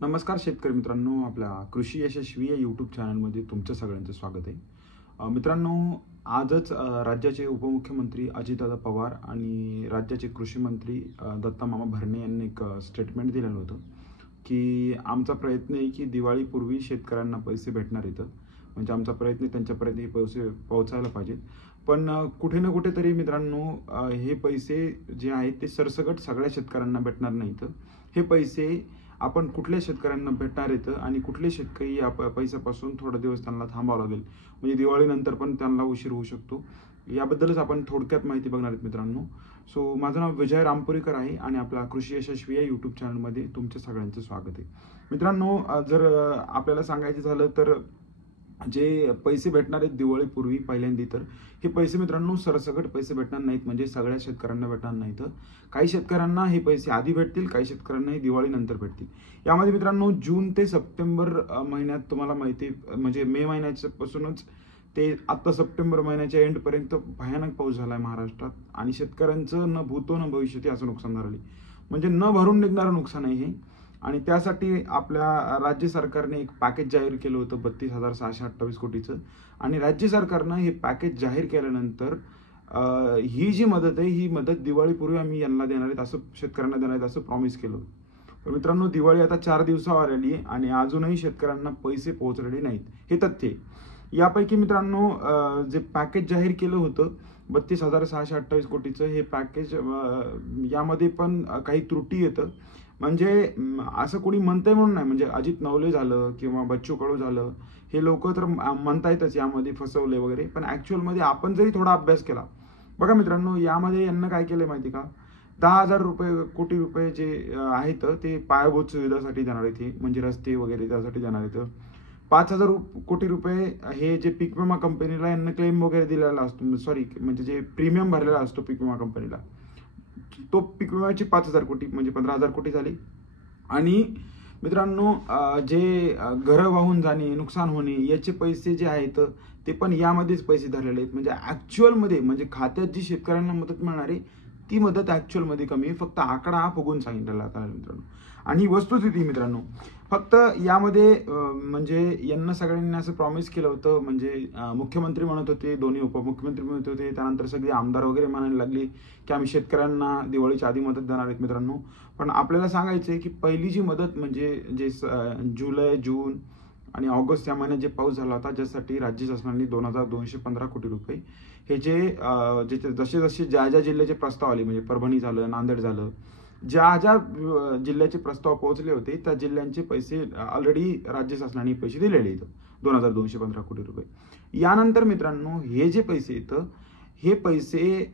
नमस्कार शेतकरी मित्रांनो, आपल्या कृषी यशस्वी या यूट्यूब चॅनलमध्ये तुमचं सगळ्यांचं स्वागत आहे. मित्रांनो, आजच राज्याचे उपमुख्यमंत्री अजितदादा पवार आणि राज्याचे कृषी मंत्री दत्ता मामा भरणे यांनी एक स्टेटमेंट दिलेलं होतं की आमचा प्रयत्न आहे की दिवाळीपूर्वी शेतकऱ्यांना पैसे भेटणार आहेत. म्हणजे आमचा प्रयत्न आहे त्यांच्यापर्यंत हे पैसे पोहोचायला पाहिजेत. पण कुठे ना कुठेतरी मित्रांनो, हे पैसे जे आहेत ते सरसकट सगळ्या शेतकऱ्यांना भेटणार नाहीत. हे पैसे आपण कुठल्या शेतकऱ्यांना भेटणार आहेत आणि कुठले शेतकरी या पैशापासून थोडा दिवस त्यांना थांबावं लागेल, म्हणजे दिवाळीनंतर पण त्यांना उशीर होऊ शकतो. याबद्दलच आपण थोडक्यात माहिती बघणार आहेत मित्रांनो. सो माझं नाव विजय रामपुरीकर आहे आणि आपल्या कृषी यशस्वी या यूट्यूब चॅनलमध्ये तुमच्या सगळ्यांचं स्वागत आहे. मित्रांनो, जर आपल्याला सांगायचं झालं तर जे पैसे भेटणार आहेत दिवाळीपूर्वी पहिल्यांदा, तर हे पैसे मित्रांनो सरसकट पैसे भेटणार नाहीत, म्हणजे सगळ्या शेतकऱ्यांना भेटणार नाहीत. काही शेतकऱ्यांना हे पैसे आधी भेटतील, काही शेतकऱ्यांना हे दिवाळीनंतर भेटतील. यामध्ये मित्रांनो जून ते सप्टेंबर महिन्यात तुम्हाला माहिती, म्हणजे मे महिन्यापासूनच ते आता सप्टेंबर महिन्याच्या एंडपर्यंत भयानक पाऊस झाला आहे महाराष्ट्रात आणि शेतकऱ्यांचं न भूतो न भविष्यती असं नुकसान झालं, म्हणजे न भरून निघणारं नुकसान आहे हे. आणि त्यासाठी आपल्या राज्य सरकारने एक पॅकेज जाहीर केलं होतं 32,628 कोटीचं. आणि राज्य सरकारनं हे पॅकेज जाहीर केल्यानंतर ही जी मदत आहे, ही मदत दिवाळीपूर्वी आम्ही यांना देणार आहेत, असं शेतकऱ्यांना देणार आहेत असं प्रॉमिस केलं होतं. तर मित्रांनो, दिवाळी आता 4 दिवसावर आली आहे आणि अजूनही शेतकऱ्यांना पैसे पोहोचलेले नाहीत, हे तथ्य आहे. यापैकी मित्रांनो, जे पॅकेज जाहीर केलं होतं 32,628 कोटीचं, हे पॅकेज यामध्ये पण काही त्रुटी येतं. म्हणजे असं कोणी म्हणतंय म्हणून नाही, म्हणजे अजित नवले झालं किंवा बच्चू कडू झालं, हे लोक तर म्हणतायतच यामध्ये फसवले वगैरे, पण ॲक्च्युअलमध्ये आपण जरी थोडा अभ्यास केला, बघा मित्रांनो, यामध्ये यांना काय केलं माहिती का, 10,000 कोटी रुपये जे आहेत ते पायाभूत सुविधासाठी देणार आहेत, हे म्हणजे रस्ते वगैरे त्यासाठी देणार आहेत. 5,000 कोटी रुपये हे जे पीक विमा कंपनीला यांना क्लेम वगैरे दिलेला असतो, सॉरी म्हणजे जे प्रीमियम भरलेला असतो पीक विमा कंपनीला, तो पीक विम्याची 5,000 कोटी म्हणजे 15,000 कोटी झाली. आणि मित्रांनो, जे घरं वाहून जाणे, नुकसान होणे, याचे पैसे जे आहेत ते पण यामध्येच पैसे धरलेले आहेत. म्हणजे ॲक्च्युअलमध्ये म्हणजे खात्यात जी शेतकऱ्यांना मदत मिळणार आहे ती मदत ॲक्च्युअलमध्ये कमी आहे, फक्त आकडा हा फुगून सांगितलेला आता मित्रांनो. आणि ही वस्तुस्थिती मित्रांनो, फक्त यामध्ये म्हणजे यांना सगळ्यांनी असं प्रॉमिस केलं होतं, म्हणजे मुख्यमंत्री म्हणत होते, दोन्ही उपमुख्यमंत्री म्हणत होते, त्यानंतर सगळे आमदार वगैरे म्हणायला लागले की आम्ही शेतकऱ्यांना दिवाळीच्या आधी मदत देणार आहेत मित्रांनो. पण आपल्याला सांगायचं आहे की पहिली जी मदत म्हणजे जे जुलै, जून आणि ऑगस्ट या महिन्यात जे पाऊस झाला होता, ज्यासाठी राज्य शासनाने 2,215 कोटी रुपये हे जे जसे जसे ज्या ज्या जिल्ह्याचे प्रस्ताव आले, म्हणजे परभणी झालं, नांदेड झालं, ज्या ज्या जिल्ह्याचे प्रस्ताव पोहोचले होते त्या जिल्ह्यांचे पैसे ऑलरेडी राज्य शासनाने पैसे दिलेले आहेत, 2,215 कोटी रुपये. यानंतर मित्रांनो, हे जे पैसे येतं हे पैसे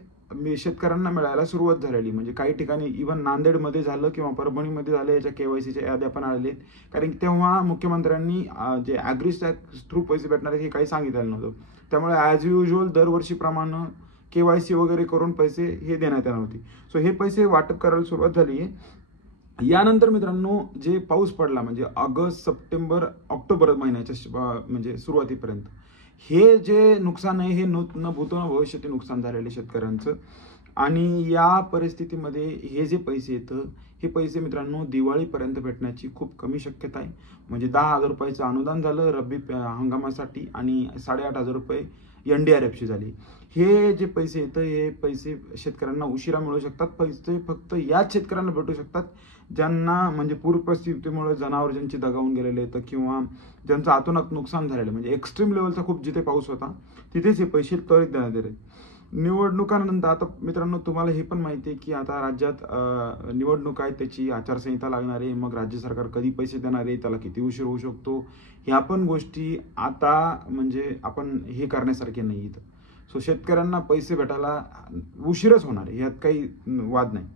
शेतकऱ्यांना मिळायला सुरुवात झालेली, म्हणजे काही ठिकाणी इव्हन नांदेडमध्ये झालं किंवा परभणीमध्ये झालं, याच्या KYCच्या याद्या पण आलेल्या आहेत. कारण की तेव्हा मुख्यमंत्र्यांनी जे ॲग्रीस्टॅक्स थ्रू पैसे भेटणार आहेत हे काही सांगितलेलं नव्हतं. त्यामुळे ॲज युज्युअल दरवर्षीप्रमाणे KYC वगैरे करून पैसे हे देण्यात येणार होते. सो हे पैसे वाटप करायला सुरुवात झाली आहे. यानंतर मित्रांनो, जे पाऊस पडला म्हणजे ऑगस्ट, सप्टेंबर, ऑक्टोबर महिन्याच्या म्हणजे सुरुवातीपर्यंत, हे जे नुकसान आहे हे न भूतो न भविष्यती नुकसान झालेले शेतकऱ्यांचं. आणि या परिस्थितीमध्ये हे जे पैसे येतं हे पैसे मित्रांनो दिवाळीपर्यंत भेटण्याची खूप कमी शक्यता आहे. म्हणजे 10,000 रुपयाचं अनुदान झालं रब्बी हंगामासाठी आणि 8,500 रुपये NDRFची झाली. हे जे पैसे येतं हे पैसे शेतकऱ्यांना उशिरा मिळू शकतात. पैसे फक्त याच शेतकऱ्यांना भेटू शकतात ज्यांना म्हणजे पूर परिस्थितीमुळे जनावर ज्यांची दगावून गेलेले आहेत किंवा ज्यांचं अतोनात नुकसान झालेलं, म्हणजे एक्स्ट्रीम लेवलचा खूप जिथे पाऊस होता तिथेच हे पैसे त्वरित देण्यात येते. निवडणुकांनंतर आता मित्रांनो तुम्हाला हे पण माहिती आहे की आता राज्यात निवडणूक आहे, त्याची आचारसंहिता लागणार आहे, मग राज्य सरकार कधी पैसे देणार आहे, त्याला किती उशीर होऊ शकतो, ह्या पण गोष्टी आता म्हणजे आपण हे करण्यासारखे नाही आहेत. सो शेतकऱ्यांना पैसे भेटायला उशीरच होणार आहे, ह्यात काही वाद नाही.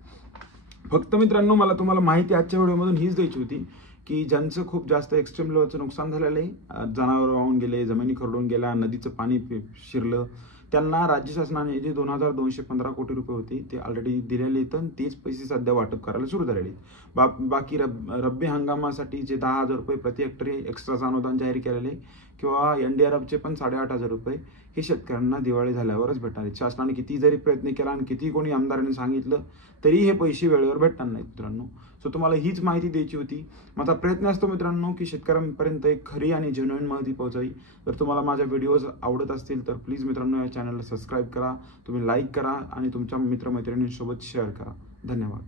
फक्त मित्रांनो मला तुम्हाला माहिती आजच्या व्हिडिओमधून हीच द्यायची होती की ज्यांचं खूप जास्त एक्स्ट्रीम लेवलचं नुकसान झालेलं आहे, जनावर वाहून गेले, जमिनी खरडून गेल्या, नदीचं पाणी शिरलं, त्यांना राज्य शासनाने जे 2,215 कोटी रुपये होते ते ऑलरेडी दिलेले आहेत आणि तेच पैसे सध्या वाटप करायला सुरू झालेले आहेत. बाकी रब्बी हंगामासाठी जे 10,000 रुपये प्रति हेक्टरी एक्स्ट्राचं अनुदान जाहीर केलेले किंवा NDRFचे पण 8,500 रुपये हे शेतकऱ्यांना दिवाळी झाल्यावरच भेटणार आहेत. शासनाने किती जरी प्रयत्न केला आणि किती कोणी आमदारांनी सांगितलं तरी हे पैसे वेळेवर भेटणार नाहीत मित्रांनो. सो तुम्हाला हीच माहिती द्यायची होती. माझा प्रयत्न असतो मित्रांनो की शेतकऱ्यांपर्यंत एक खरी आणि जेन्युइन माहिती पोहोचावी. जर तुम्हाला माझ्या व्हिडिओज आवडत असतील तर प्लीज मित्रांनो या चॅनलला सबस्क्राईब करा, तुम्ही लाईक करा आणि तुमच्या मित्रमैत्रिणींसोबत शेअर करा. धन्यवाद.